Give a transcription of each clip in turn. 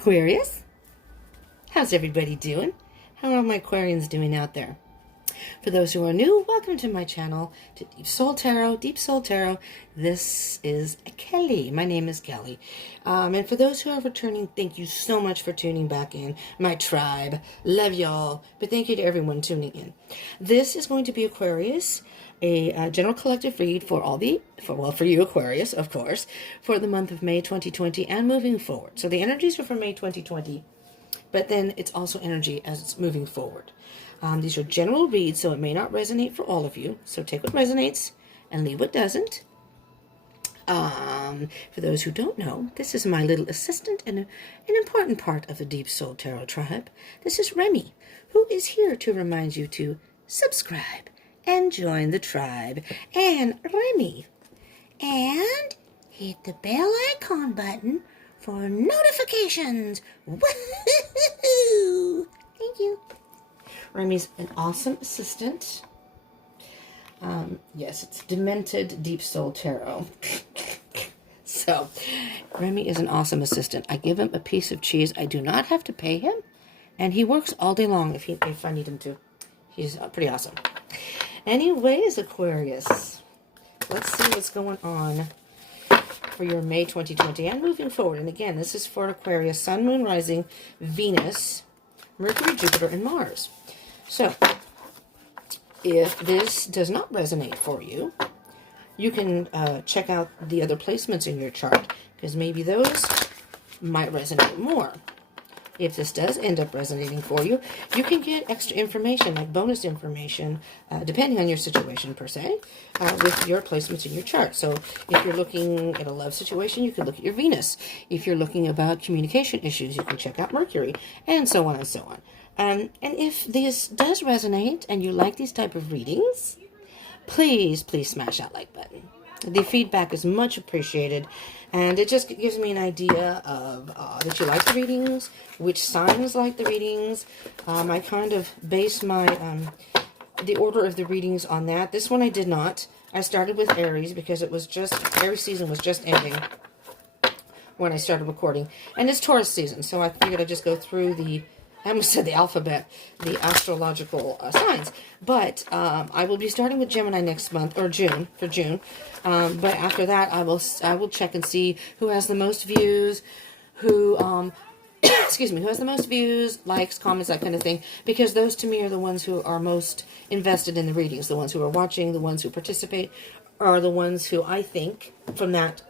Aquarius. How's everybody doing? How are my Aquarians doing out there? For those who are new, welcome to my channel, to Deep Soul Tarot. Deep Soul Tarot. This is Kelly. My name is Kelly. And for those who are returning, thank you so much for tuning back in. My tribe. Love y'all. But thank you to everyone tuning in. This is going to be Aquarius, a general collective read for for you Aquarius, of course, for the month of May 2020 and moving forward. So the energies are for May 2020, but then it's also energy as it's moving forward. These are general reads, so it may not resonate for all of you. So take what resonates and leave what doesn't. For those who don't know, this is my little assistant and an important part of the Deep Soul Tarot tribe. This is Remy, who is here to remind you to subscribe and join the tribe. And Remy, and hit the bell icon button for notifications. Woohoo! Thank you. Remy's an awesome assistant. Yes, it's Demented Deep Soul Tarot. So, Remy is an awesome assistant. I give him a piece of cheese. I do not have to pay him, and he works all day long if I need him to. He's pretty awesome. Anyways, Aquarius, let's see what's going on for your May 2020 and moving forward. And again, this is for Aquarius, Sun, Moon, Rising, Venus, Mercury, Jupiter, and Mars. So, if this does not resonate for you, you can check out the other placements in your chart, because maybe those might resonate more. If this does end up resonating for you, you can get extra information, like bonus information, depending on your situation per se, with your placements in your chart. So if you're looking at a love situation, you can look at your Venus. If you're looking about communication issues, you can check out Mercury, and so on and so on. And if this does resonate and you like these type of readings, please smash that like button. The feedback is much appreciated, and it just gives me an idea of that you like the readings, which signs like the readings. I kind of base my the order of the readings on that. This one I did not. I started with Aries because it was just, Aries season was just ending when I started recording, and it's Taurus season, so I figured I'd just go through I almost said the alphabet, the astrological signs. But I will be starting with Gemini next month, or June, for June. But after that, I will check and see who has the most views, who, excuse me, who has the most views, likes, comments, that kind of thing. Because those, to me, are the ones who are most invested in the readings. The ones who are watching, the ones who participate, are the ones who I think, from that,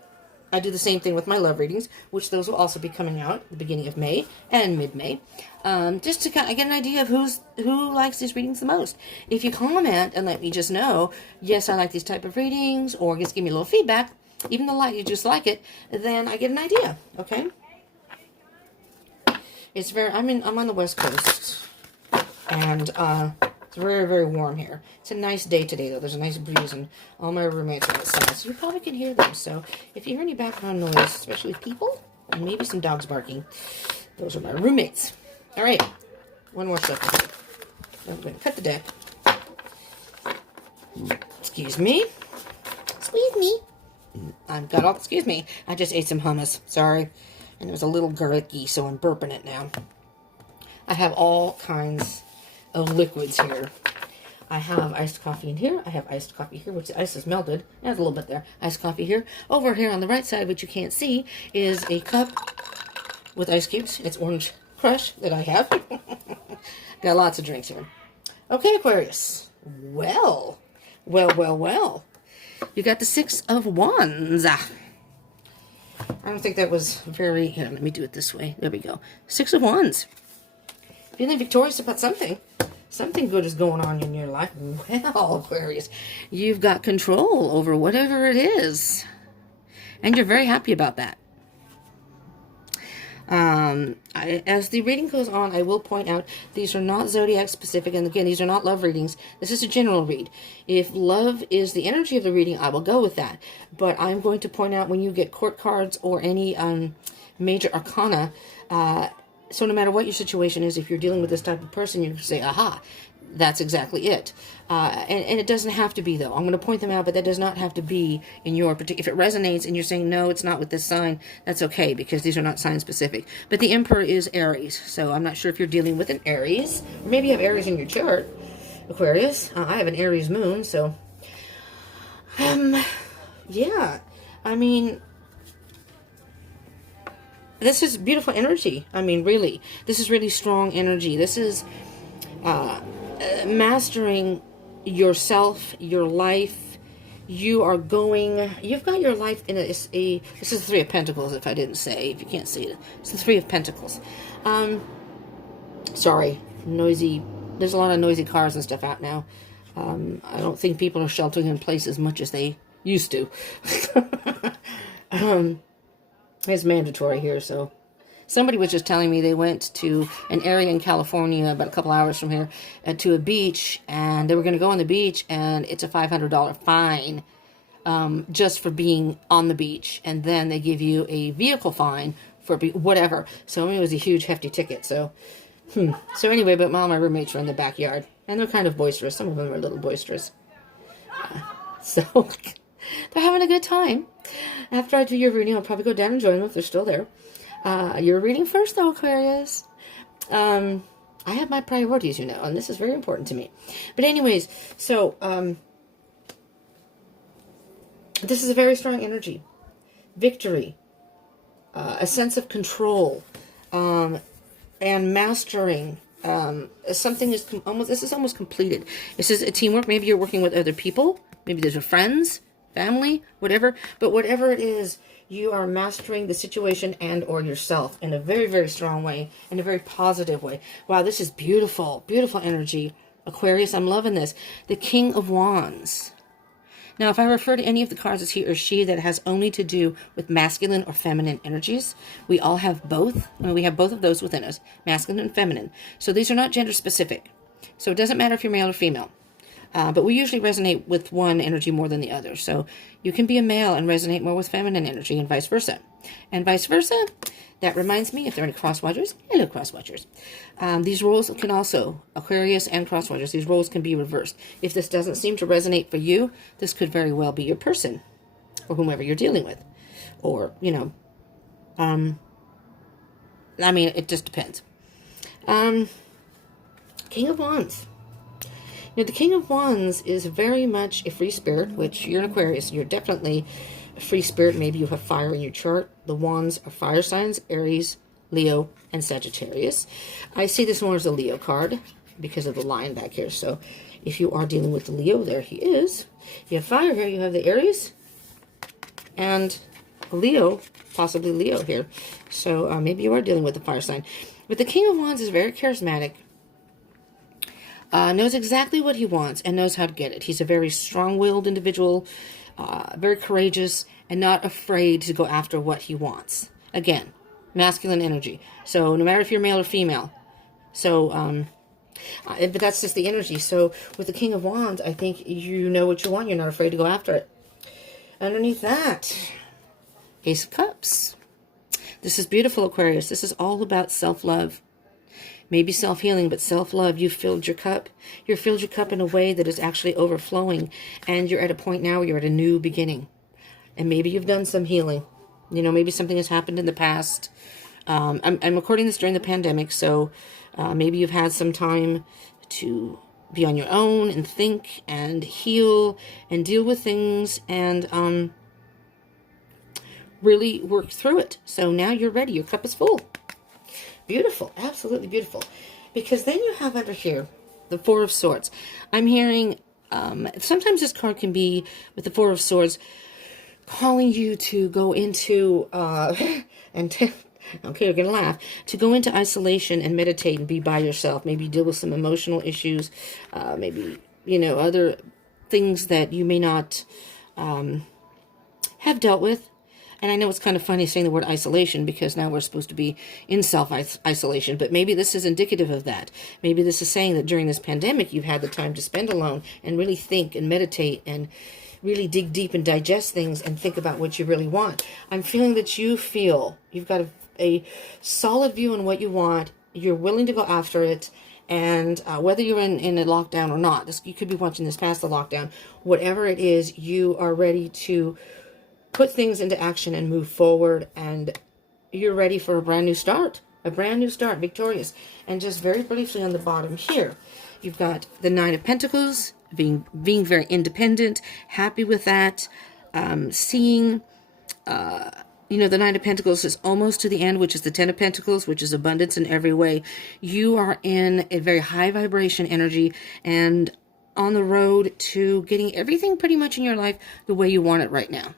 I do the same thing with my love readings, which those will also be coming out at the beginning of May and mid-May, just to kind of get an idea of who likes these readings the most. If you comment and let me just know, yes, I like these type of readings, or just give me a little feedback, even though you just like it, then I get an idea. Okay? It's I'm on the West Coast, and it's very, very warm here. It's a nice day today, though. There's a nice breeze, and all my roommates are outside, so you probably can hear them. So if you hear any background noise, especially people, and maybe some dogs barking, those are my roommates. All right, one more shuffle. I'm going to cut the deck. Excuse me. Squeeze me. I've got all, excuse me, I just ate some hummus. Sorry. And it was a little garlicky, so I'm burping it now. I have all kinds of liquids here. I have iced coffee in here. I have iced coffee here, which the ice is melted. There's a little bit there. Iced coffee here. Over here on the right side, which you can't see, is a cup with ice cubes. It's Orange Crush that I have. Got lots of drinks here. Okay, Aquarius. Well. You got the Six of Wands. I don't think that was very... Here, let me do it this way. There we go. Six of Wands. Feeling victorious about something. Something good is going on in your life. Well, Aquarius, you've got control over whatever it is. And you're very happy about that. As the reading goes on, I will point out these are not zodiac specific. And again, these are not love readings. This is a general read. If love is the energy of the reading, I will go with that. But I'm going to point out when you get court cards or any major arcana, So no matter what your situation is, if you're dealing with this type of person, you can say, aha, that's exactly it. And it doesn't have to be, though. I'm going to point them out, but that does not have to be in your particular... If it resonates and you're saying, no, it's not with this sign, that's okay, because these are not sign specific. But the Emperor is Aries, so I'm not sure if you're dealing with an Aries. Or maybe you have Aries in your chart, Aquarius. I have an Aries moon, so... yeah. I mean... This is beautiful energy. I mean, really. This is really strong energy. This is mastering yourself, your life. You've got your life in this is the Three of Pentacles, if I didn't say, if you can't see it. It's the Three of Pentacles. Sorry, noisy. There's a lot of noisy cars and stuff out now. I don't think people are sheltering in place as much as they used to. It's mandatory here, so. Somebody was just telling me they went to an area in California, about a couple hours from here, to a beach, and they were going to go on the beach, and it's a $500 fine just for being on the beach, and then they give you a vehicle fine for whatever. So, I mean, it was a huge, hefty ticket, so. So anyway, but all my roommates were in the backyard, and they're kind of boisterous. Some of them are a little boisterous. So, they're having a good time. After I do your reading, I'll probably go down and join them if they're still there. Your reading first, though, Aquarius. I have my priorities, you know, and this is very important to me. But anyways, so, this is a very strong energy. Victory. A sense of control. And mastering. Something is this is almost completed. This is a teamwork. Maybe you're working with other people. Maybe there's your friends, family, whatever. But whatever it is, you are mastering the situation and or yourself in a very, very strong way, in a very positive way. Wow, this is beautiful, beautiful energy. Aquarius, I'm loving this. The King of Wands. Now, if I refer to any of the cards as he or she that has only to do with masculine or feminine energies, we all have both. And we have both of those within us, masculine and feminine. So these are not gender specific. So it doesn't matter if you're male or female. But we usually resonate with one energy more than the other. So you can be a male and resonate more with feminine energy and vice versa. And vice versa, that reminds me, if there are any cross-watchers, hello cross-watchers. These roles can also, Aquarius and cross-watchers, these roles can be reversed. If this doesn't seem to resonate for you, this could very well be your person or whomever you're dealing with. Or, you know, I mean, it just depends. King of Wands. Now, the King of Wands is very much a free spirit, which you're an Aquarius. You're definitely a free spirit. Maybe you have fire in your chart. The Wands are fire signs, Aries, Leo, and Sagittarius. I see this more as a Leo card because of the line back here. So if you are dealing with the Leo, there he is. You have fire here. You have the Aries and Leo, possibly Leo here. So maybe you are dealing with the fire sign. But the King of Wands is very charismatic. Knows exactly what he wants and knows how to get it. He's a very strong-willed individual, very courageous, and not afraid to go after what he wants. Again, masculine energy. So no matter if you're male or female. So, but that's just the energy. So with the King of Wands, I think you know what you want. You're not afraid to go after it. Underneath that, Ace of Cups. This is beautiful, Aquarius. This is all about self-love. Maybe self-healing, but self-love. You've filled your cup. You've filled your cup in a way that is actually overflowing. And you're at a point now where you're at a new beginning. And maybe you've done some healing. You know, maybe something has happened in the past. I'm recording this during the pandemic, so maybe you've had some time to be on your own and think and heal and deal with things and really work through it. So now you're ready. Your cup is full. Beautiful, absolutely beautiful. Because then you have under here the Four of Swords. I'm hearing, sometimes this card can be, with the Four of Swords, calling you to go into, okay, you're going to laugh, to go into isolation and meditate and be by yourself. Maybe deal with some emotional issues, maybe, you know, other things that you may not have dealt with. And I know it's kind of funny saying the word isolation because now we're supposed to be in self-isolation, but maybe this is indicative of that. Maybe this is saying that during this pandemic, you've had the time to spend alone and really think and meditate and really dig deep and digest things and think about what you really want. I'm feeling that you feel you've got a solid view on what you want. You're willing to go after it. And whether you're in a lockdown or not, you could be watching this past the lockdown, whatever it is, you are ready to put things into action and move forward. And you're ready for a brand new start. A brand new start, victorious. And just very briefly on the bottom here, you've got the Nine of Pentacles, being very independent, happy with that, seeing, the Nine of Pentacles is almost to the end, which is the Ten of Pentacles, which is abundance in every way. You are in a very high vibration energy and on the road to getting everything pretty much in your life the way you want it right now.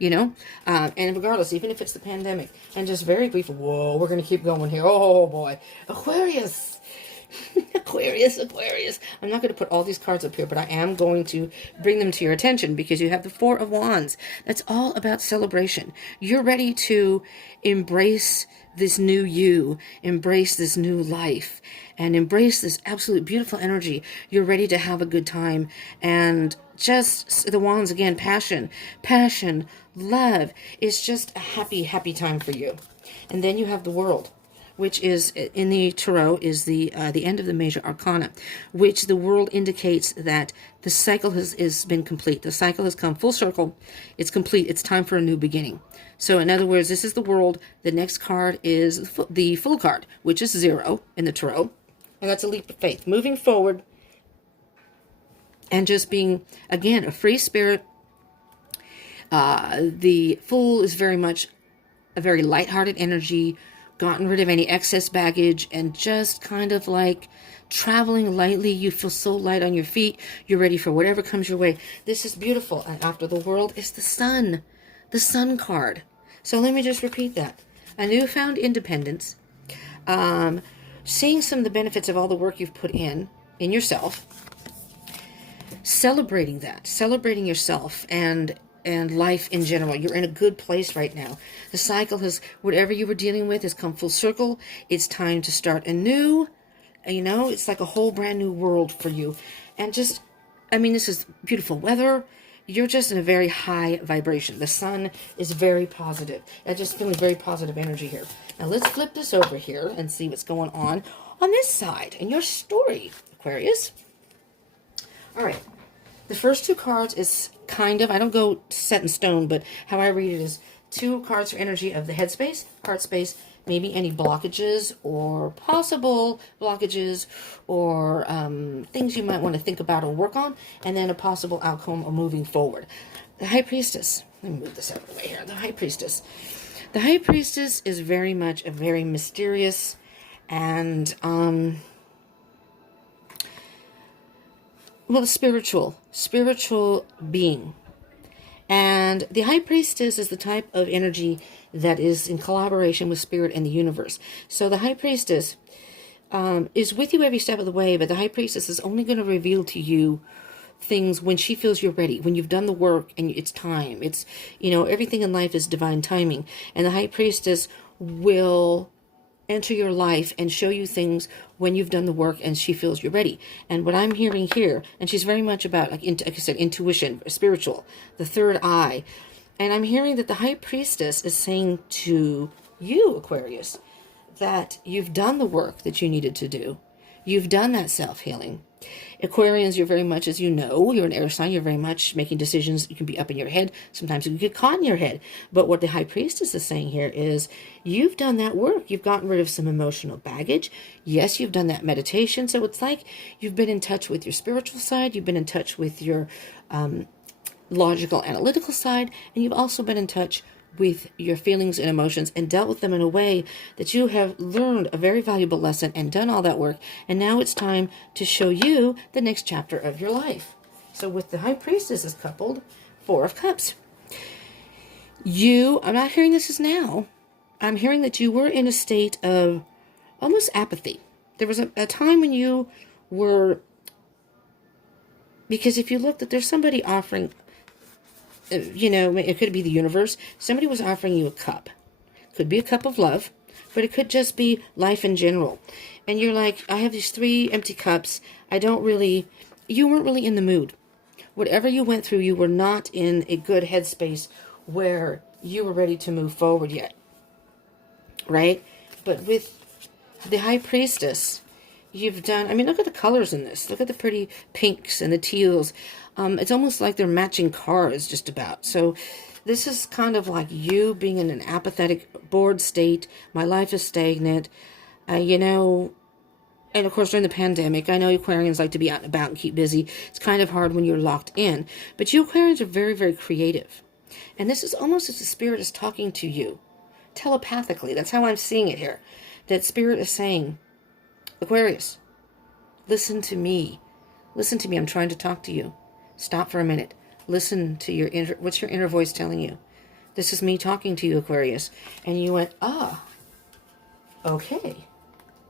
And regardless, even if it's the pandemic, and just very brief, whoa, we're going to keep going here. Oh boy, Aquarius. Aquarius. I'm not going to put all these cards up here, but I am going to bring them to your attention because you have the Four of Wands. That's all about celebration. You're ready to embrace this new you, embrace this new life, and embrace this absolute beautiful energy. You're ready to have a good time. And just the Wands again, passion, love. It's just a happy time for you. And then you have the World, which is in the Tarot is the end of the major arcana, which the World indicates that the cycle has been complete. The cycle has come full circle. It's complete. It's time for a new beginning. So in other words, this is the World. The next card is the Fool card, which is 0 in the Tarot. And that's a leap of faith. Moving forward and just being, again, a free spirit. The Fool is very much a very lighthearted energy, gotten rid of any excess baggage, and just kind of like traveling lightly. You feel so light on your feet. You're ready for whatever comes your way. This is beautiful. And after the World is the Sun card. So let me just repeat that. A newfound independence, seeing some of the benefits of all the work you've put in yourself, celebrating that, celebrating yourself and life in general. You're in a good place right now. The cycle has, whatever you were dealing with has come full circle. It's time to start anew. It's like a whole brand new world for you. And just, this is beautiful weather. You're just in a very high vibration. The sun is very positive. I'm just feeling very positive energy here. Now let's flip this over here and see what's going on this side in your story, Aquarius. All right. The first two cards is kind of, I don't go set in stone, but how I read it is 2 cards for energy of the headspace, heart space, maybe any blockages or possible blockages or things you might want to think about or work on, and then a possible outcome or moving forward. The High Priestess, let me move this out of the way here. The High Priestess. The High Priestess is very much a very mysterious and spiritual being. And the High Priestess is the type of energy that is in collaboration with Spirit and the universe. So the High Priestess is with you every step of the way, but the High Priestess is only going to reveal to you things when she feels you're ready, when you've done the work and it's time. It's, everything in life is divine timing. And the High Priestess will enter your life and show you things when you've done the work and she feels you're ready. And what I'm hearing here, and she's very much about, like I said, intuition, spiritual, the third eye. And I'm hearing that the High Priestess is saying to you, Aquarius, that you've done the work that you needed to do. You've done that self-healing. Aquarians, you're very much, as you know, you're an air sign, you're very much making decisions. You can be up in your head. Sometimes you can get caught in your head. But what the High Priestess is saying here is you've done that work. You've gotten rid of some emotional baggage. Yes, you've done that meditation. So it's like you've been in touch with your spiritual side. You've been in touch with your logical, analytical side. And you've also been in touch with your feelings and emotions and dealt with them in a way that you have learned a very valuable lesson and done all that work. And now it's time to show you the next chapter of your life. So with the High Priestess is coupled 4 of Cups. I'm not hearing this as now. I'm hearing that you were in a state of almost apathy. There was a time when you were, because if you look, that there's somebody offering, it could be the universe. Somebody was offering you a cup. Could be a cup of love, but it could just be life in general. And you're like, I have these 3 empty cups. You weren't really in the mood. Whatever you went through, you were not in a good headspace where you were ready to move forward yet. right? But with the High Priestess, you've done, I mean, look at the colors in this. Look at the pretty pinks and the teals. It's almost like they're matching cars just about. So this is kind of like you being in an apathetic, bored state. My life is stagnant. You know, and of course during the pandemic, I know Aquarians like to be out and about and keep busy. It's kind of hard when you're locked in. But you Aquarians are very, very creative. And this is almost as the Spirit is talking to you. Telepathically. That's how I'm seeing it here. That Spirit is saying, Aquarius, listen to me. Listen to me. I'm trying to talk to you. Stop for a minute. Listen to your inner, what's your inner voice telling you? This is me talking to you, Aquarius. And you went, okay.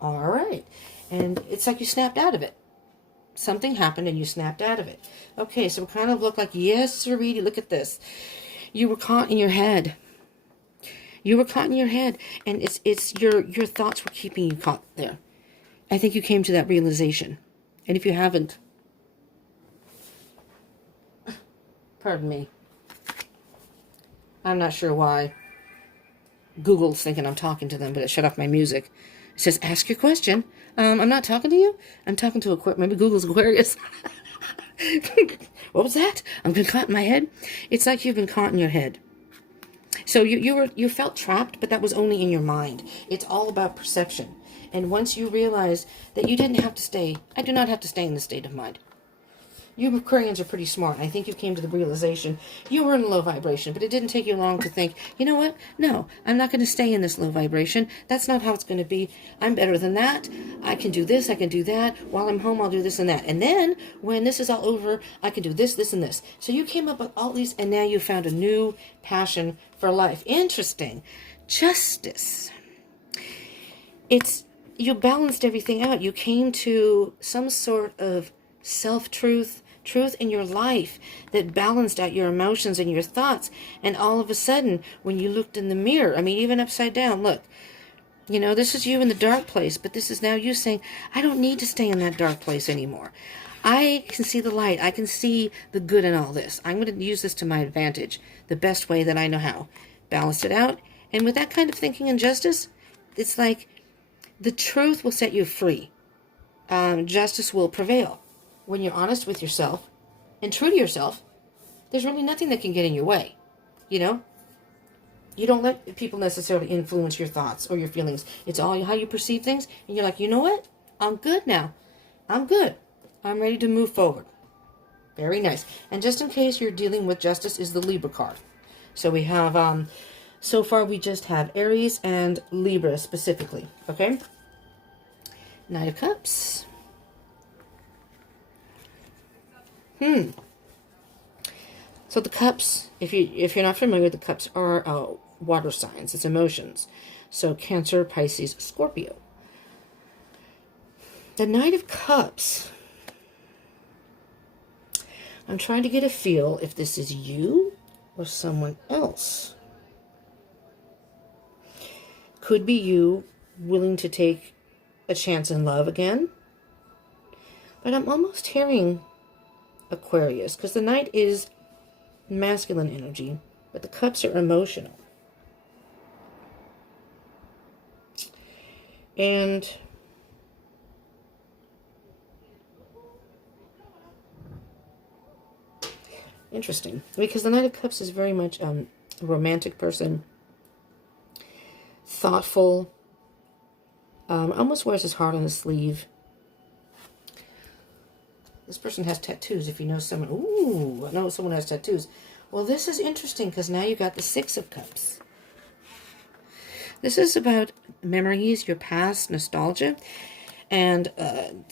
All right. And it's like you snapped out of it. Something happened and you snapped out of it. Okay, so it kind of looked like, yes, sweetie, look at this. You were caught in your head. You were caught in your head. And it's your thoughts were keeping you caught there. I think you came to that realization. And if you haven't, pardon me. I'm not sure why Google's thinking I'm talking to them, but it shut off my music. It says, ask your question. I'm not talking to you. I'm talking to Aquarius. Maybe Google's Aquarius. What was that? I'm been caught in my head. It's like you've been caught in your head. So you felt trapped, but that was only in your mind. It's all about perception. And once you realize that you didn't have to stay, I do not have to stay in this state of mind. You Aquarians are pretty smart. I think you came to the realization you were in low vibration, but it didn't take you long to think, you know what? No, I'm not going to stay in this low vibration. That's not how it's going to be. I'm better than that. I can do this. I can do that. While I'm home, I'll do this and that. And then when this is all over, I can do this, this, and this. So you came up with all these, and now you found a new passion for life. Interesting. Justice. You balanced everything out. You came to some sort of self-truth, truth in your life that balanced out your emotions and your thoughts. And all of a sudden, when you looked in the mirror, I mean, even upside down, look, you know, this is you in the dark place, but this is now you saying, I don't need to stay in that dark place anymore. I can see the light. I can see the good in all this. I'm going to use this to my advantage, the best way that I know how. Balance it out. And with that kind of thinking and justice, it's like the truth will set you free. Justice will prevail. When you're honest with yourself and true to yourself, there's really nothing that can get in your way. You know? You don't let people necessarily influence your thoughts or your feelings. It's all how you perceive things. And you're like, you know what? I'm good now. I'm good. I'm ready to move forward. Very nice. And just in case you're dealing with justice is the Libra card. So we have, so far we just have Aries and Libra specifically. Okay? Knight of Cups. So the cups, if you're not familiar, the cups are water signs. It's emotions. So Cancer, Pisces, Scorpio. The Knight of Cups. I'm trying to get a feel if this is you or someone else. Could be you willing to take a chance in love again. But I'm almost hearing Aquarius, because the Knight is masculine energy, but the cups are emotional. And interesting, because the Knight of Cups is very much a romantic person, thoughtful, almost wears his heart on his sleeve. This person has tattoos, if you know someone. Ooh, I know someone has tattoos. Well, this is interesting, because now you got the Six of Cups. This is about memories, your past, nostalgia. And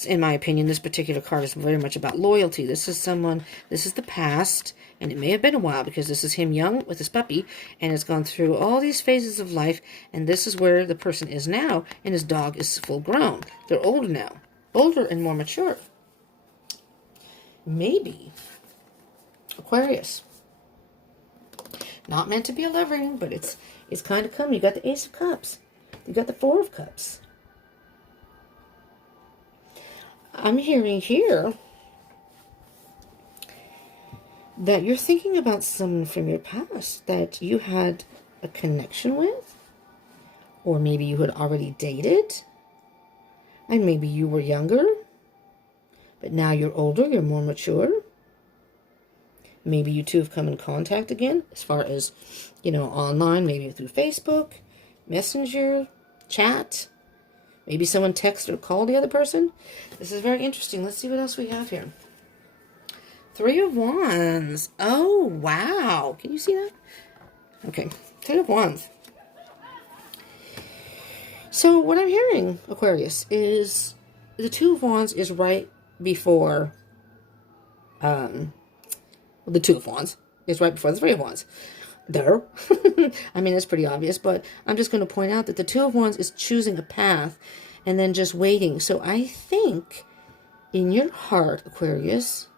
in my opinion, this particular card is very much about loyalty. This is the past, and it may have been a while, because this is him young with his puppy, and has gone through all these phases of life, and this is where the person is now, and his dog is full grown. They're older now. Older and more mature. Maybe Aquarius. Not meant to be a lovering, but it's kind of coming. You got the Ace of Cups. You got the Four of Cups. I'm hearing here that you're thinking about someone from your past that you had a connection with, Or maybe you had already dated, and maybe you were younger, but now you're older, you're more mature. Maybe you two have come in contact again, as far as, online, maybe through Facebook, Messenger, chat. Maybe someone texted or called the other person. This is very interesting. Let's see what else we have here. 3 of Wands. Oh, wow. Can you see that? Okay. 3 of Wands. So what I'm hearing, Aquarius, is the 2 of Wands is right before, the 2 of Wands is right before the 3 of Wands. There. I mean, that's pretty obvious, but I'm just going to point out that the 2 of Wands is choosing a path and then just waiting. So I think in your heart, Aquarius,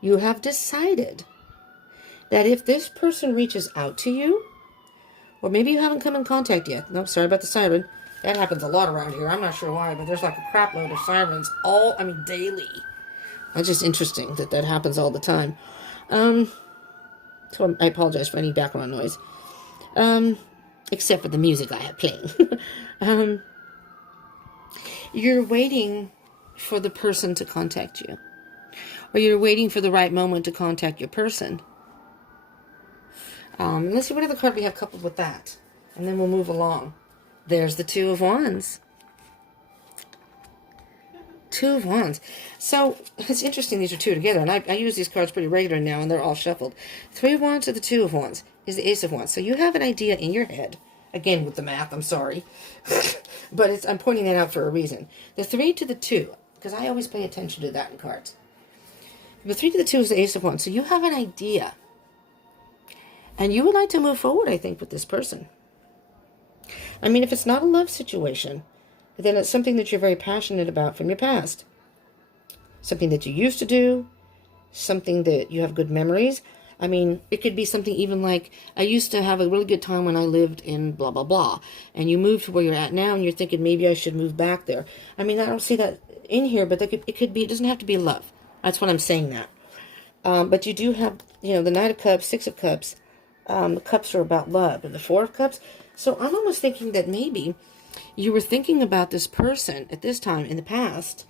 you have decided that if this person reaches out to you, or maybe you haven't come in contact yet. No, sorry about the siren. That happens a lot around here. I'm not sure why, but there's like a crap load of sirens daily. That's just interesting that happens all the time. So I apologize for any background noise. Except for the music I have playing. You're waiting for the person to contact you. Or you're waiting for the right moment to contact your person. Let's see what other card we have coupled with that. And then we'll move along. There's the 2 of Wands. 2 of Wands. So, it's interesting these are 2 together. And I use these cards pretty regular now, and they're all shuffled. 3 of Wands to the 2 of Wands is the Ace of Wands. So you have an idea in your head. Again, with the math, I'm sorry. But I'm pointing that out for a reason. The 3 to the 2, because I always pay attention to that in cards. The 3 to the 2 is the Ace of Wands. So you have an idea. And you would like to move forward, I think, with this person. I mean, if it's not a love situation, then it's something that you're very passionate about from your past. Something that you used to do. Something that you have good memories. I mean, it could be something even like, I used to have a really good time when I lived in blah, blah, blah. And you moved to where you're at now, and you're thinking, maybe I should move back there. I mean, I don't see that in here, but it could be, it doesn't have to be love. That's what I'm saying that. But you do have, the Knight of Cups, 6 of Cups. The Cups are about love. And the 4 of Cups. So I'm almost thinking that maybe you were thinking about this person at this time in the past.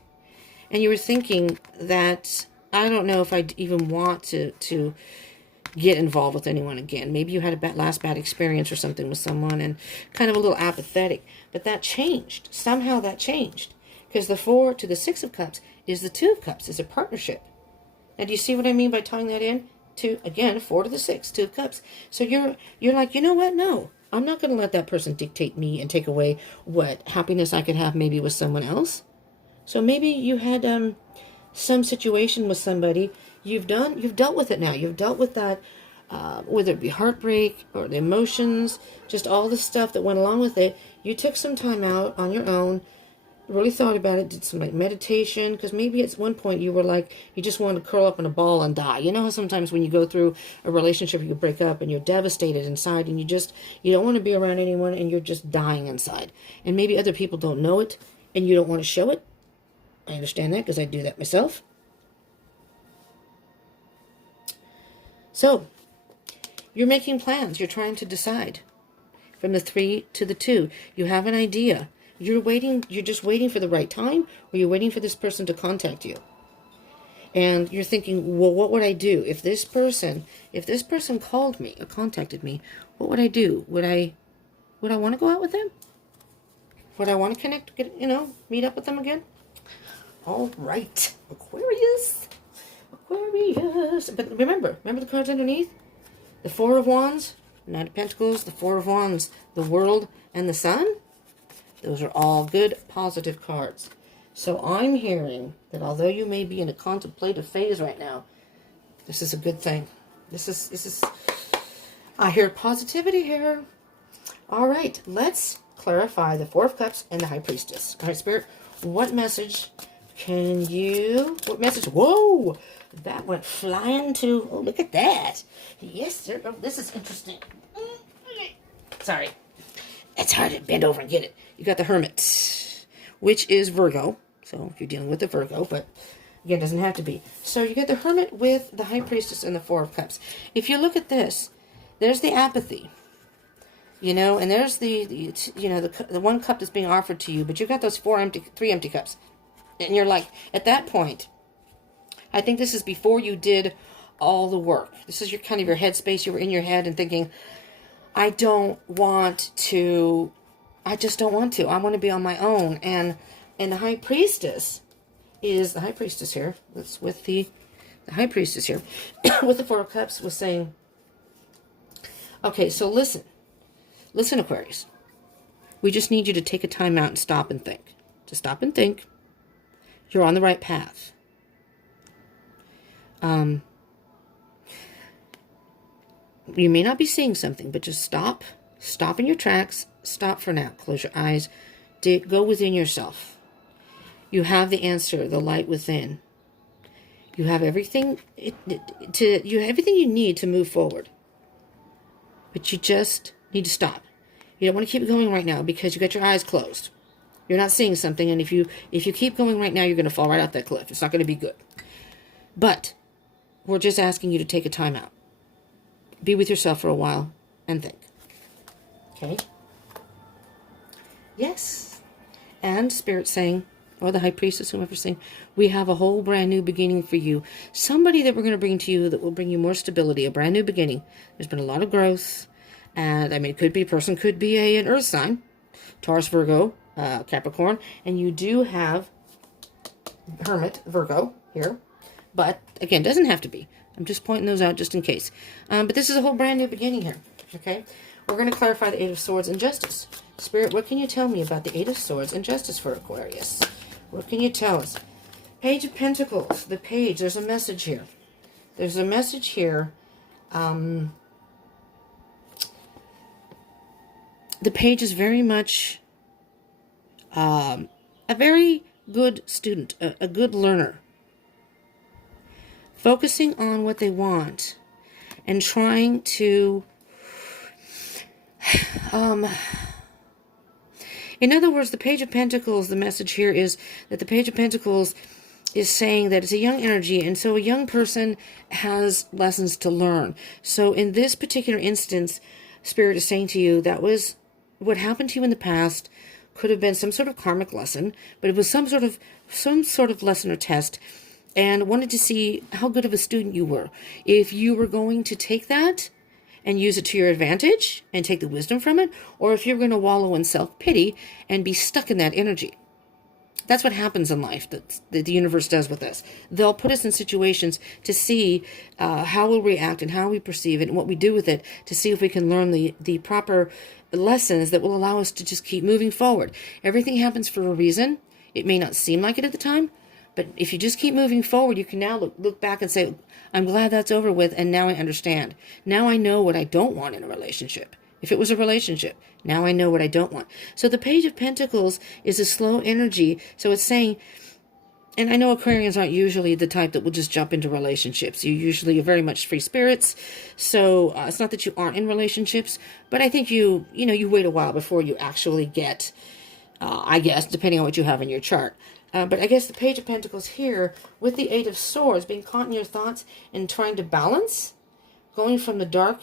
And you were thinking that, I don't know if I even want to get involved with anyone again. Maybe you had a last bad experience or something with someone and kind of a little apathetic. But that changed. Somehow that changed. Because the 4 to the 6 of Cups is the 2 of Cups. It's a partnership. Now, do you see what I mean by tying that in? To, again, 4 to the 6, 2 of Cups. So you're like, you know what? No, I'm not going to let that person dictate me and take away what happiness I could have maybe with someone else. So maybe you had some situation with somebody. You've dealt with it now. You've dealt with that, whether it be heartbreak or the emotions, just all the stuff that went along with it. You took some time out on your own, really thought about it, did some meditation, because maybe at one point you were like, you just wanted to curl up in a ball and die. You know how sometimes when you go through a relationship, you break up and you're devastated inside and you don't want to be around anyone and you're just dying inside. And maybe other people don't know it and you don't want to show it. I understand that because I do that myself. So, you're making plans. You're trying to decide. From the 3 to the 2, you have an idea. You're just waiting for the right time, or you're waiting for this person to contact you. And you're thinking, well, what would I do? If this person called me or contacted me, what would I do? Would I want to go out with them? Would I want to connect, meet up with them again? All right, Aquarius. But remember the cards underneath? The 4 of Wands, Knight of Pentacles, the 4 of Wands, the World, and the Sun. Those are all good, positive cards. So I'm hearing that although you may be in a contemplative phase right now, this is a good thing. This is I hear positivity here. All right, let's clarify the 4 of Cups and the High Priestess. All right, Spirit, what message? Whoa! That went flying to, oh, look at that. Yes, sir. Oh, this is interesting. Sorry. It's hard to bend over and get it. You got the Hermit, which is Virgo. So if you're dealing with the Virgo, but again, it doesn't have to be. So you get the Hermit with the High Priestess and the 4 of Cups. If you look at this, there's the apathy. You know, and there's the one cup that's being offered to you, but you've got those three empty cups. And you're like, at that point, I think this is before you did all the work. This is your kind of your headspace. You were in your head and thinking, I just don't want to. I want to be on my own. And the High Priestess is the High Priestess here. That's with the High Priestess here with the Four of Cups was saying, okay, so listen, Aquarius. We just need you to take a time out and stop and think. To stop and think. You're on the right path. You may not be seeing something, but just stop. Stop in your tracks. Stop for now. Close your eyes. Go within yourself. You have the answer, the light within. You have everything everything you need to move forward. But you just need to stop. You don't want to keep going right now because you got your eyes closed. You're not seeing something, and if you keep going right now, you're going to fall right off that cliff. It's not going to be good. But we're just asking you to take a time out. Be with yourself for a while and think. Okay? Yes. And Spirit saying, or the High Priestess, whomever's saying, we have a whole brand new beginning for you. Somebody that we're going to bring to you that will bring you more stability, a brand new beginning. There's been a lot of growth. And, I mean, it could be a person, could be an earth sign. Taurus, Virgo, Capricorn. And you do have Hermit, Virgo, here. But, again, doesn't have to be. I'm just pointing those out just in case. But this is a whole brand new beginning here. Okay? We're going to clarify the Eight of Swords and Justice. Spirit, what can you tell me about the Eight of Swords and Justice for Aquarius? What can you tell us? Page of Pentacles. The page. There's a message here. There's a message here. The page is very much a very good student, a good learner. Focusing on what they want and trying to, in other words, the Page of Pentacles, the message here is that the Page of Pentacles is saying that it's a young energy, and so a young person has lessons to learn. So in this particular instance, Spirit is saying to you, that was what happened to you in the past, could have been some sort of karmic lesson, but it was some sort of lesson or test, and wanted to see how good of a student you were. If you were going to take that and use it to your advantage and take the wisdom from it, or if you're going to wallow in self-pity and be stuck in that energy. That's what happens in life, that the universe does with us. They'll put us in situations to see how we'll react and how we perceive it and what we do with it, to see if we can learn the proper lessons that will allow us to just keep moving forward. Everything happens for a reason. It may not seem like it at the time, but if you just keep moving forward, you can now look back and say, I'm glad that's over with, and now I understand. Now I know what I don't want in a relationship. If it was a relationship, now I know what I don't want. So the Page of Pentacles is a slow energy. So it's saying, and I know Aquarians aren't usually the type that will just jump into relationships. You usually are very much free spirits. So it's not that you aren't in relationships, but I think you wait a while before you actually get, I guess, depending on what you have in your chart. But I guess the Page of Pentacles here, with the Eight of Swords, being caught in your thoughts and trying to balance, going from the dark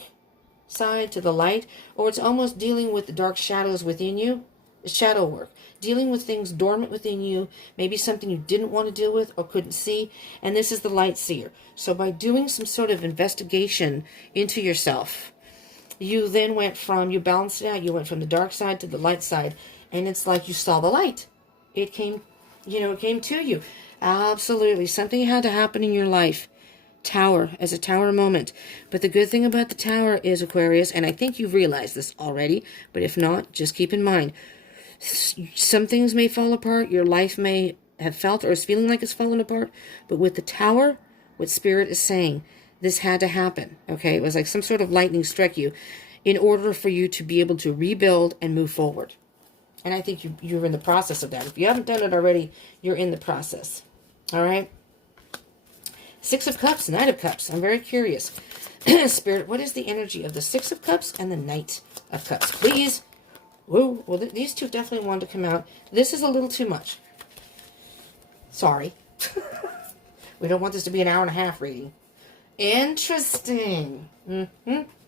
side to the light, or it's almost dealing with the dark shadows within you, shadow work, dealing with things dormant within you, maybe something you didn't want to deal with or couldn't see, and this is the light seer. So by doing some sort of investigation into yourself, you then you balanced it out, you went from the dark side to the light side, and it's like you saw the light. It came to you. Absolutely. Something had to happen in your life. Tower, as a tower moment. But the good thing about the tower is, Aquarius, and I think you've realized this already, but if not, just keep in mind, some things may fall apart. Your life may have felt or is feeling like it's fallen apart. But with the tower, what Spirit is saying, this had to happen. Okay? It was like some sort of lightning struck you in order for you to be able to rebuild and move forward. And I think you're in the process of that. If you haven't done it already, you're in the process. All right? Six of Cups, Knight of Cups. I'm very curious. Spirit, what is the energy of the Six of Cups and the Knight of Cups? Please. Whoa. Well, these two definitely wanted to come out. This is a little too much. Sorry. We don't want this to be an hour and a half reading. Interesting. All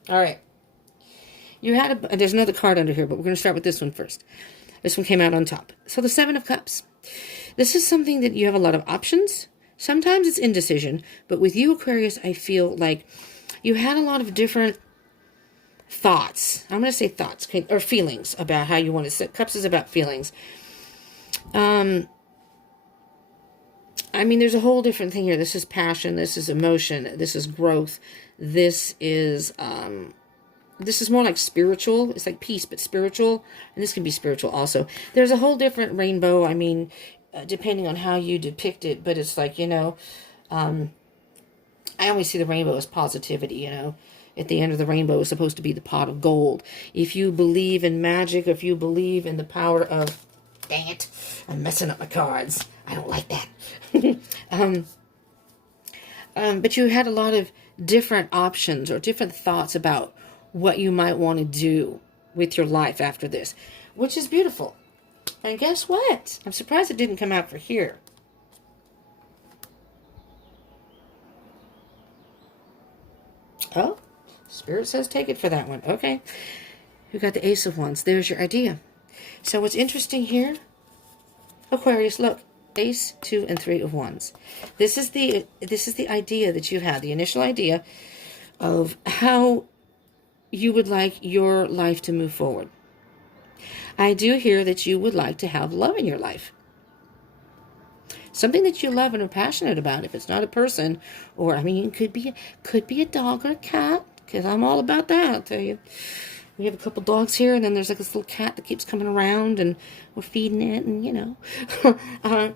right. You had there's another card under here, but we're going to start with this one first. This one came out on top. So the Seven of Cups. This is something that you have a lot of options. Sometimes it's indecision, but with you, Aquarius, I feel like you had a lot of different thoughts. I'm going to say thoughts, okay, or feelings about how you want to sit. Cups is about feelings. I mean, there's a whole different thing here. This is passion. This is emotion. This is growth. This is more like spiritual. It's like peace, but spiritual. And this can be spiritual also. There's a whole different rainbow. I mean, depending on how you depict it. But it's like, I always see the rainbow as positivity, At the end of the rainbow is supposed to be the pot of gold. If you believe in magic, if you believe in the power of... Dang it, I'm messing up my cards. I don't like that. But you had a lot of different options or different thoughts about what you might want to do with your life after this, which is beautiful. And guess what? I'm surprised it didn't come out for here. Oh, Spirit says take it for that one. Okay. You got the Ace of Wands. There's your idea. So what's interesting here, Aquarius, look, Ace, 2, and 3 of Wands. This is the idea that you had, the initial idea of how you would like your life to move forward. I do hear that you would like to have love in your life. Something that you love and are passionate about. If it's not a person, or I mean, it could be a dog or a cat, because I'm all about that, I'll tell you. We have a couple dogs here, and then there's like this little cat that keeps coming around, and we're feeding it, and I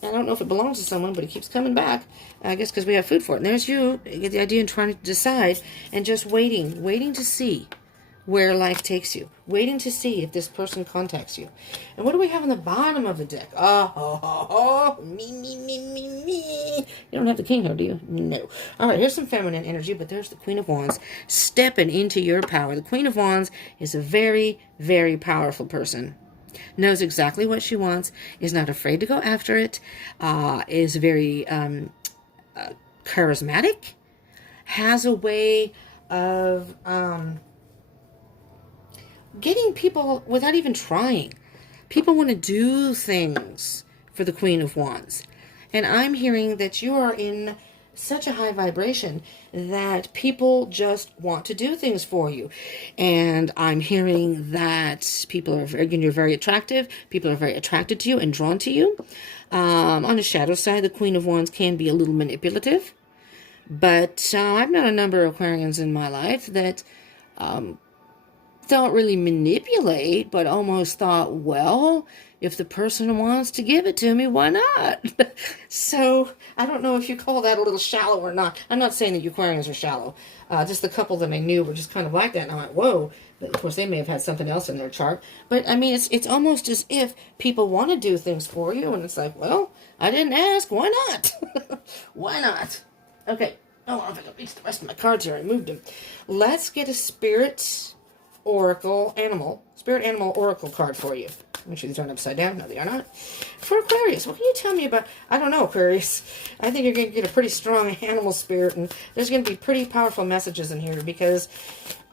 don't know if it belongs to someone, but it keeps coming back. I guess because we have food for it. And there's you get the idea and trying to decide, and just waiting to see where life takes you. Waiting to see if this person contacts you. And what do we have on the bottom of the deck? Me. You don't have the king here, do you? No. All right, here's some feminine energy, but there's the Queen of Wands stepping into your power. The Queen of Wands is a very, very powerful person. Knows exactly what she wants, is not afraid to go after it, is very charismatic, has a way of getting people without even trying. People want to do things for the Queen of Wands. And I'm hearing that you are in such a high vibration that people just want to do things for you. And I'm hearing that you're very attractive. People are very attracted to you and drawn to you. On the shadow side, the Queen of Wands can be a little manipulative. But I've known a number of Aquarians in my life that don't really manipulate, but almost thought, well, if the person wants to give it to me, why not? So I don't know if you call that a little shallow or not. I'm not saying that Aquarians are shallow. Just the couple that I knew were just kind of like that. And I went, whoa. But of course, they may have had something else in their chart. But I mean, it's almost as if people want to do things for you. And it's like, well, I didn't ask. Why not? Why not? Okay. Oh, I think I reached the rest of my cards here. I moved them. Let's get a spirit animal oracle card for you. Make sure these aren't upside down. No, they are not. For Aquarius, what can you tell me about... I don't know, Aquarius. I think you're going to get a pretty strong animal spirit, and there's going to be pretty powerful messages in here, because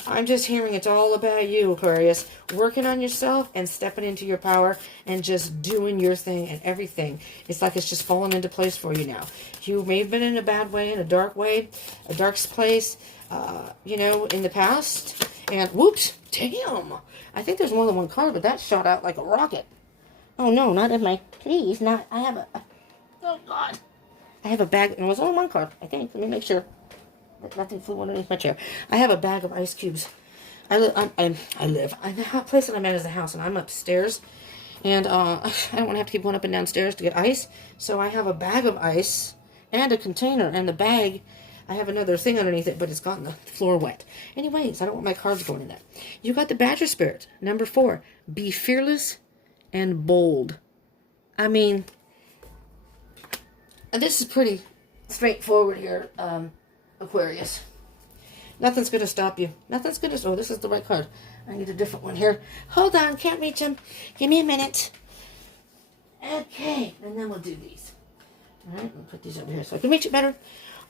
I'm just hearing it's all about you, Aquarius. Working on yourself and stepping into your power and just doing your thing and everything. It's like it's just falling into place for you now. You may have been in a bad way, in a dark place, in the past. And whoops, damn. I think there's more than one card, but that shot out like a rocket. Oh no, not in my... Please, not... I have a... Oh God. I have a bag... It was only one card, I think. Let me make sure that nothing flew underneath my chair. I have a bag of ice cubes. The place that I'm at is the house, and I'm upstairs. And I don't want to have to keep going up and downstairs to get ice. So I have a bag of ice and a container, and the bag... I have another thing underneath it, but it's gotten the floor wet. Anyways, I don't want my cards going in that. You got the Badger Spirit. Number 4. Be fearless and bold. I mean, this is pretty straightforward here, Aquarius. Nothing's going to stop you. Nothing's going to... Oh, this is the right card. I need a different one here. Hold on, can't reach them. Give me a minute. Okay, and then we'll do these. All right, we'll put these over here so I can reach it better.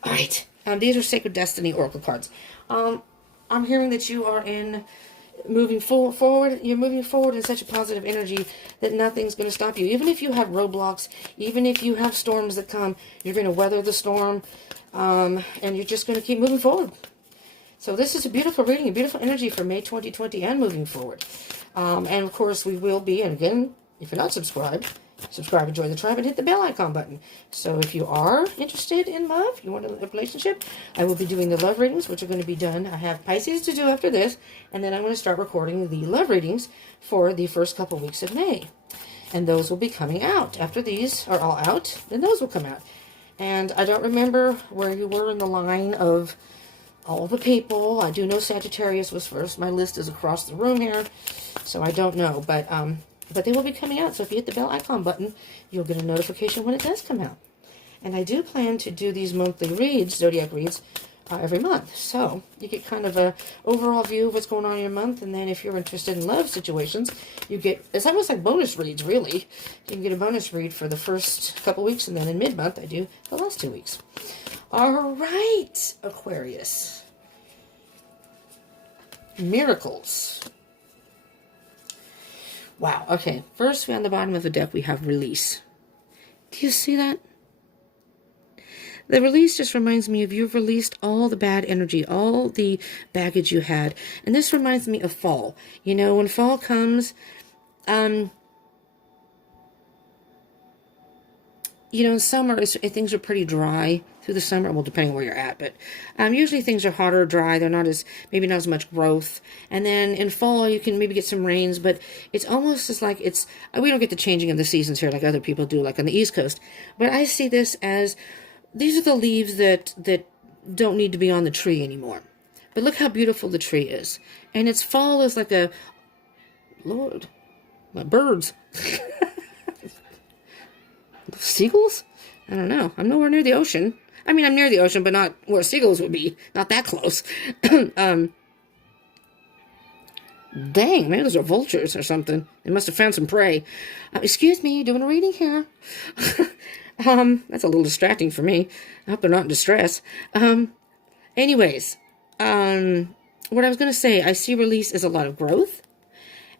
All right. These are Sacred Destiny Oracle cards. I'm hearing that you are in moving forward. You're moving forward in such a positive energy that nothing's going to stop you. Even if you have roadblocks, even if you have storms that come, you're going to weather the storm, and you're just going to keep moving forward. So this is a beautiful reading, a beautiful energy for May 2020 and moving forward. And of course, we will be, and again, if you're not subscribed, subscribe and join the tribe and hit the bell icon button. So if you are interested in love, you want a relationship, I will be doing the love readings, which are going to be done. I have Pisces to do after this, and then I'm going to start recording the love readings for the first couple weeks of May. And those will be coming out. After these are all out, then those will come out. And I don't remember where you were in the line of all the people. I do know Sagittarius was first. My list is across the room here, so I don't know. But they will be coming out. So if you hit the bell icon button, you'll get a notification when it does come out. And I do plan to do these monthly reads, zodiac reads, every month. So you get kind of a overall view of what's going on in your month. And then if you're interested in love situations, you get, it's almost like bonus reads, really. You can get a bonus read for the first couple weeks, and then in mid-month, I do the last 2 weeks. All right, Aquarius. Miracles. Wow, okay. First, on the bottom of the deck, we have release. Do you see that? The release just reminds me of you've released all the bad energy, all the baggage you had. And this reminds me of fall. You know, when fall comes, you know, in summer, things are pretty dry through the summer. Well, depending on where you're at. But usually things are hotter, dry. They're not as, maybe not as much growth. And then in fall, you can maybe get some rains. But it's almost as like it's, we don't get the changing of the seasons here like other people do, like on the East Coast. But I see this as, these are the leaves that don't need to be on the tree anymore. But look how beautiful the tree is. And its fall is like a, Lord, my birds. Seagulls? I don't know. I'm nowhere near the ocean. I mean, I'm near the ocean, but not where seagulls would be. Not that close. Dang, maybe those are vultures or something. They must have found some prey. Excuse me, doing a reading here. That's a little distracting for me. I hope they're not in distress. Anyways, what I was going to say, I see release as a lot of growth.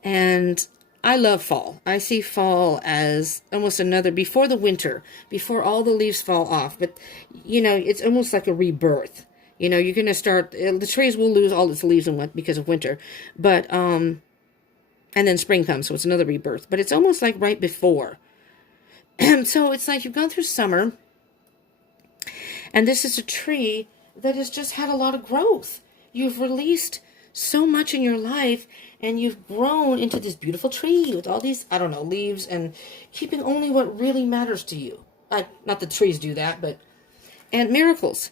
And I love fall. I see fall as almost another, before the winter, before all the leaves fall off. But, you know, it's almost like a rebirth. You know, you're going to start, the trees will lose all its leaves because of winter. But, and then spring comes, so it's another rebirth. But it's almost like right before. So it's like you've gone through summer. And this is a tree that has just had a lot of growth. You've released so much in your life, and you've grown into this beautiful tree with all these, I don't know, leaves, and keeping only what really matters to you. Not that trees do that, but, and miracles.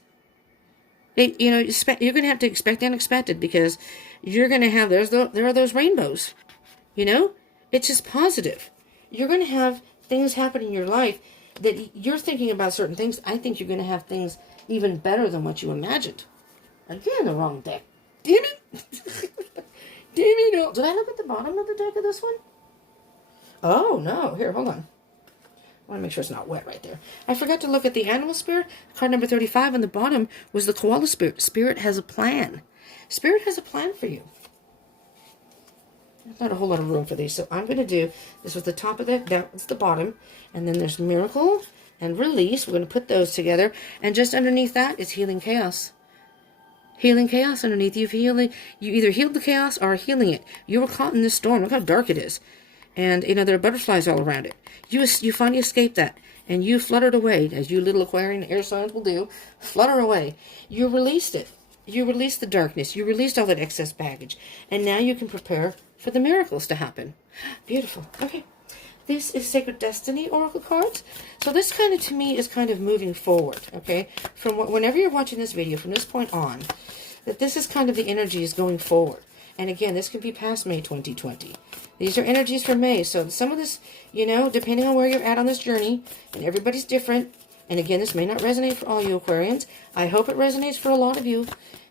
You know, you're going to have to expect the unexpected, because you're going to have, there are those rainbows, you know? It's just positive. You're going to have things happen in your life that you're thinking about certain things. I think you're going to have things even better than what you imagined. Again, the wrong deck. Damn it. Damn it. No. Did I look at the bottom of the deck of this one? Oh, no. Here, hold on. I want to make sure it's not wet right there. I forgot to look at the animal spirit. Card number 35 on the bottom was the koala spirit. Spirit has a plan. Spirit has a plan for you. There's not a whole lot of room for these, so I'm going to do, this was the top of that, that's the bottom, and then there's miracle and release. We're going to put those together, and just underneath that is healing chaos. Healing chaos underneath. You either healed the chaos or are healing it. You were caught in this storm. Look how dark it is. And, you know, there are butterflies all around it. You finally escaped that. And you fluttered away, as you little Aquarian air signs will do. Flutter away. You released it. You released the darkness. You released all that excess baggage. And now you can prepare for the miracles to happen. Beautiful. Okay. This is Sacred Destiny Oracle cards. So this kind of, to me, is kind of moving forward, okay? From whenever you're watching this video, from this point on, that this is kind of the energies going forward. And again, this can be past May 2020. These are energies for May. So some of this, you know, depending on where you're at on this journey, and everybody's different. And again, this may not resonate for all you Aquarians. I hope it resonates for a lot of you,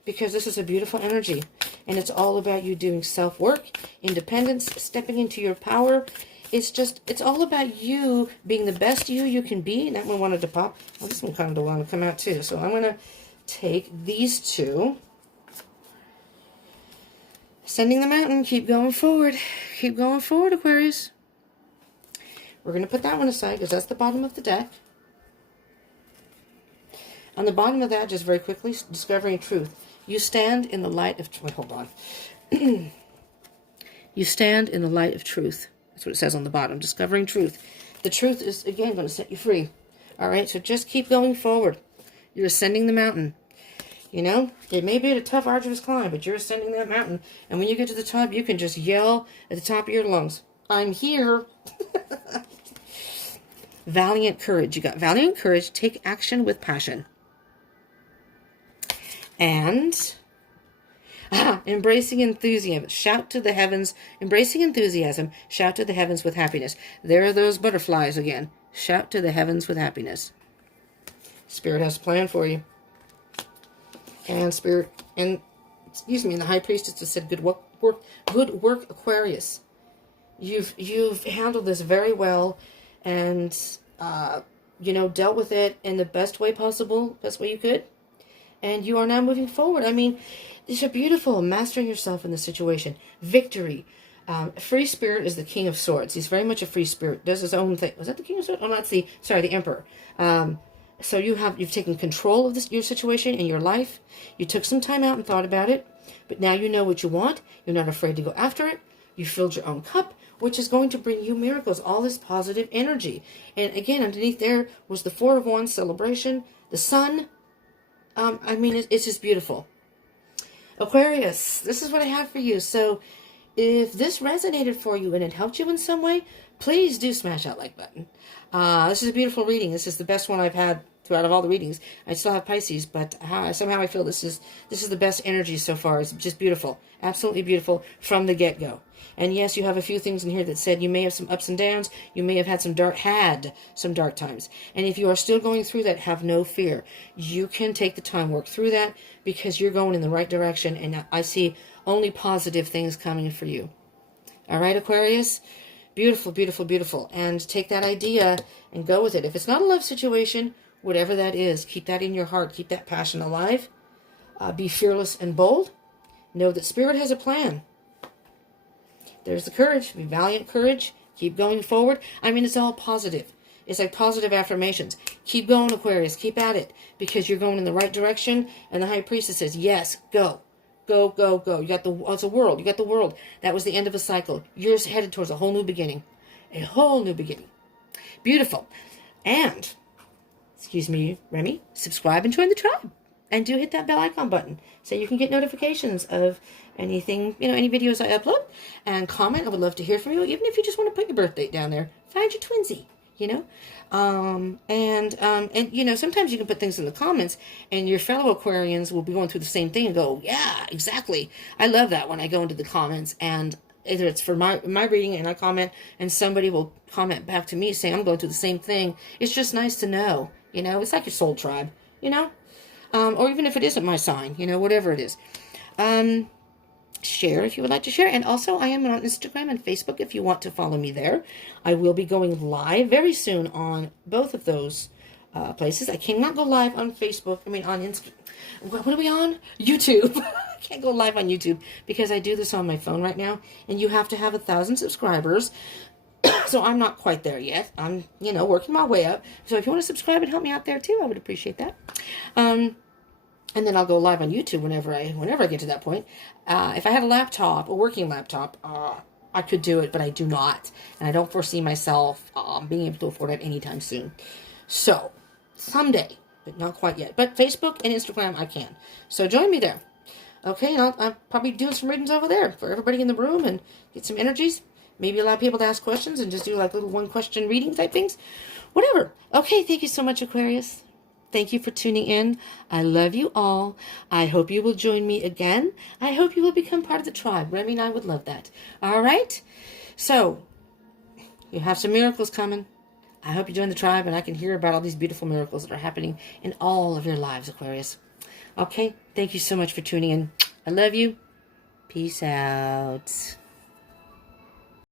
because this is a beautiful energy. And it's all about you doing self-work, independence, stepping into your power. It's all about you being the best you can be. And that one wanted to pop. Well, this one kind of wanted to come out too. So I'm going to take these two. Sending the mountain. Keep going forward. Keep going forward, Aquarius. We're going to put that one aside because that's the bottom of the deck. On the bottom of that, just very quickly, discovering truth. You stand in the light of... Wait, hold on. You stand in the light of truth. That's what it says on the bottom. Discovering truth. The truth is, again, going to set you free. All right? So just keep going forward. You're ascending the mountain. You know, it may be a tough, arduous climb, but you're ascending that mountain. And when you get to the top, you can just yell at the top of your lungs, I'm here. Valiant courage. You got valiant courage. Take action with passion. And embracing enthusiasm. Shout to the heavens. Embracing enthusiasm. Shout to the heavens with happiness. There are those butterflies again. Shout to the heavens with happiness. Spirit has a plan for you. And Spirit, and excuse me, and the High Priestess just said, good work, Aquarius. You've handled this very well, and you know, dealt with it in the best way possible, best way you could, and you are now moving forward. I mean, these are beautiful. Mastering yourself in the situation, victory. Free Spirit is the King of Swords. He's very much a free spirit. Does his own thing. Was that the King of Swords? Oh, not the. Sorry, the Emperor. So you've taken control of your situation in your life. You took some time out and thought about it, but now you know what you want. You're not afraid to go after it. You filled your own cup, which is going to bring you miracles, all this positive energy. And again, underneath there was the Four of Wands celebration, the sun. I mean, it's just beautiful. Aquarius, this is what I have for you. So if this resonated for you and it helped you in some way, please do smash that like button. This is a beautiful reading. This is the best one I've had out of all the readings. I still have Pisces, but somehow I feel this is the best energy so far. It's just beautiful. Absolutely beautiful from the get-go. And yes, you have a few things in here that said you may have some ups and downs. You may have had some dark times. And if you are still going through that, have no fear. You can take the time, work through that, because you're going in the right direction. And I see only positive things coming for you. All right, Aquarius? Beautiful, beautiful, beautiful. And take that idea and go with it. If it's not a love situation, whatever that is, keep that in your heart. Keep that passion alive. Be fearless and bold. Know that Spirit has a plan. There's the courage. Be valiant courage. Keep going forward. I mean, it's all positive. It's like positive affirmations. Keep going, Aquarius. Keep at it. Because you're going in the right direction. And the High Priestess says, yes, go. Go, go, go. You got it's a world. You got the world. That was the end of a cycle. You're headed towards a whole new beginning. A whole new beginning. Beautiful. And, excuse me, Remy, subscribe and join the tribe. And do hit that bell icon button so you can get notifications of anything, any videos I upload. And comment. I would love to hear from you, even if you just want to put your birth date down there. Find your twinsy, And sometimes you can put things in the comments and your fellow Aquarians will be going through the same thing and go, yeah, exactly. I love that when I go into the comments and either it's for my reading and I comment and somebody will comment back to me saying I'm going through the same thing. It's just nice to know, it's like your soul tribe, or even if it isn't my sign, whatever it is. Share if you would like to share. And also, I am on Instagram and Facebook if you want to follow me there. I will be going live very soon on both of those places. I cannot go live on Facebook. On Instagram. What are we on? YouTube. I can't go live on YouTube because I do this on my phone right now. And you have to have 1,000 subscribers. So I'm not quite there yet. I'm, working my way up. So if you want to subscribe and help me out there too, I would appreciate that. And then I'll go live on YouTube whenever I get to that point. If I had a laptop, a working laptop, I could do it, but I do not. And I don't foresee myself being able to afford it anytime soon. So, someday, but not quite yet. But Facebook and Instagram, I can. So join me there. Okay, and I'll probably do some readings over there for everybody in the room and get some energies. Maybe allow people to ask questions and just do like little one-question reading type things. Whatever. Okay, thank you so much, Aquarius. Thank you for tuning in. I love you all. I hope you will join me again. I hope you will become part of the tribe. Remy and I would love that. All right? So, you have some miracles coming. I hope you join the tribe and I can hear about all these beautiful miracles that are happening in all of your lives, Aquarius. Okay? Thank you so much for tuning in. I love you. Peace out.